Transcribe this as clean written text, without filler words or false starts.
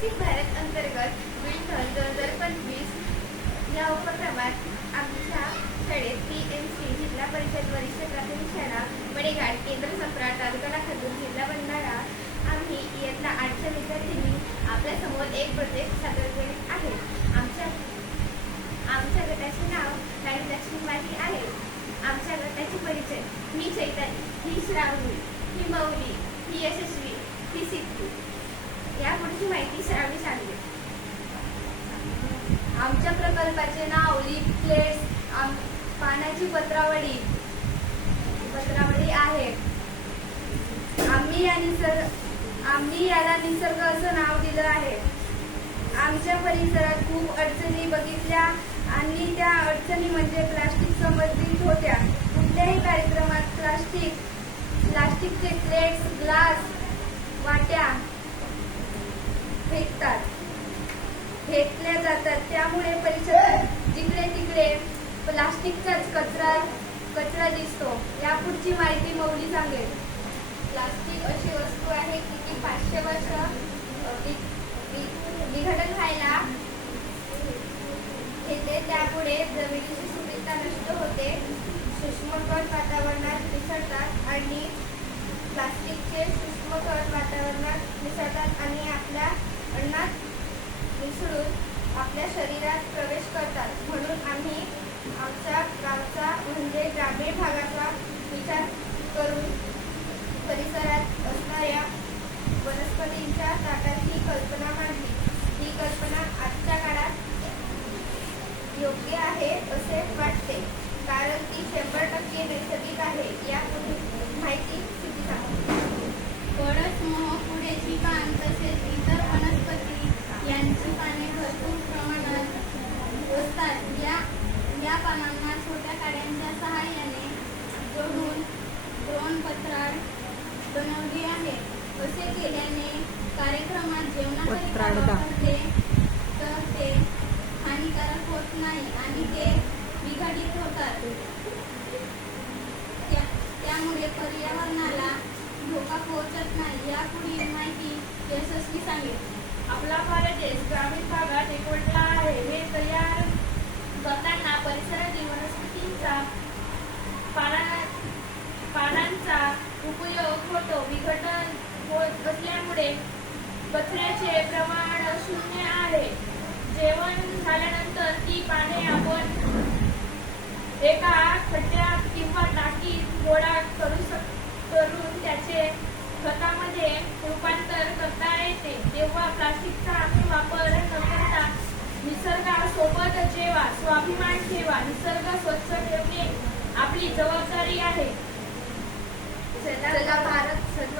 विकसित भारत अंतर्गत विल्सन 2025 या उपक्रमात आमच्या शाळेत PMC जिल्हा परिषद वरिष्ठ प्राथमिक शाळा मडेघाट केंद्र संप्राट तालुका लाखांदूर जिल्हा भंडारा आम्ही इयत्ता 8च्या विद्यार्थ्यांनी आपल्या समोर एक प्रोजेक्ट सादर केले आहे. आमच्या गटाचे नाव राणी लक्ष्मीबाई आहे. आमच्या गटाचे परिचय: मी चैताली, ही श्रावणी, ही मौली, ही यशस्वी, ही सिद्धू. या पुढची माहिती श्रावणी सांगेल. आमच्या प्रकल्पाचे नाव लीफ प्लेट्स पानाची पत्रावळी आहे. आम्ही याला निसर्ग असं नाव दिलं आहे. आमच्या परिसरात खूप अडचणी बघितल्या आणि त्या अडचणी म्हणजे प्लास्टिक संबंधित होत्या. कुठल्याही कार्यक्रमात प्लास्टिकचे प्लेट्स, ग्लास, वाट्या फेकल्या जातात. त्यामुळे परिसरात जिकडे तिकडे प्लास्टिकचाच कचरा दिसतो. यापुढची माहिती मौली सांगेल. प्लास्टिक अशी वस्तू आहे की ती 500 वर्ष विघटन व्हायला घेते. त्यामुळे जमिनीची सुपीकता नष्ट होते, सूक्ष्मकण वातावरणात मिसळतात आणि प्लास्टिकचे सूक्ष्मकण वातावरणात मिसळतात आणि आपल्या अन्नात मिसळून आपल्या शरीरात प्रवेश करतात. म्हणून आम्ही आमच्या गावचा म्हणजे ग्रामीण भागाचा विचार करून परिसरात असणाऱ्या वनस्पतींच्या ताटाची कल्पना मांडली. ही कल्पना आजच्या काळात योग्य आहे असे वाटते, कारण ती 100% नैसर्गिक आहे. या माहिती सिद्धी सांगते. पळस, मोह, पुढेची पान तसेच इतर वनस्पती यांची पाने भरपूर प्रमाणात असतात. या पानांना छोट्या काड्यांच्या सहाय्याने जोडून ड्रोन पत्राड बनवली आहे. असे केल्याने कार्यक्रमात जेवणाकरिता वापरले तर ते हानिकारक होत नाही आणि ते विघटित होतात. त्यामुळे पर्यावरणाला धोका पोहोचत नाही. यापुढील माहिती यशस्वी सांगेल. आपला भारत देश ग्रामीण भागात एकवटला आहे. हे तयार करताना परिसरातील वनस्पतींचा पानांचा उपयोग होतो. विघटन होत असल्यामुळे कचऱ्याचे प्रमाण शून्य आहे. जेवण झाल्यानंतर ती पाने आपण एका खड्ड्यात किंवा टाकीत गोळा करून त्याचे खतामध्ये रूपांतर करता येते. तेव्हा प्लास्टिकचा वापर न करता निसर्गासोबत जेवा. स्वाभिमान ठेवा. निसर्ग स्वच्छ ठेवणे आपली जबाबदारी आहे. चला भारत सर्व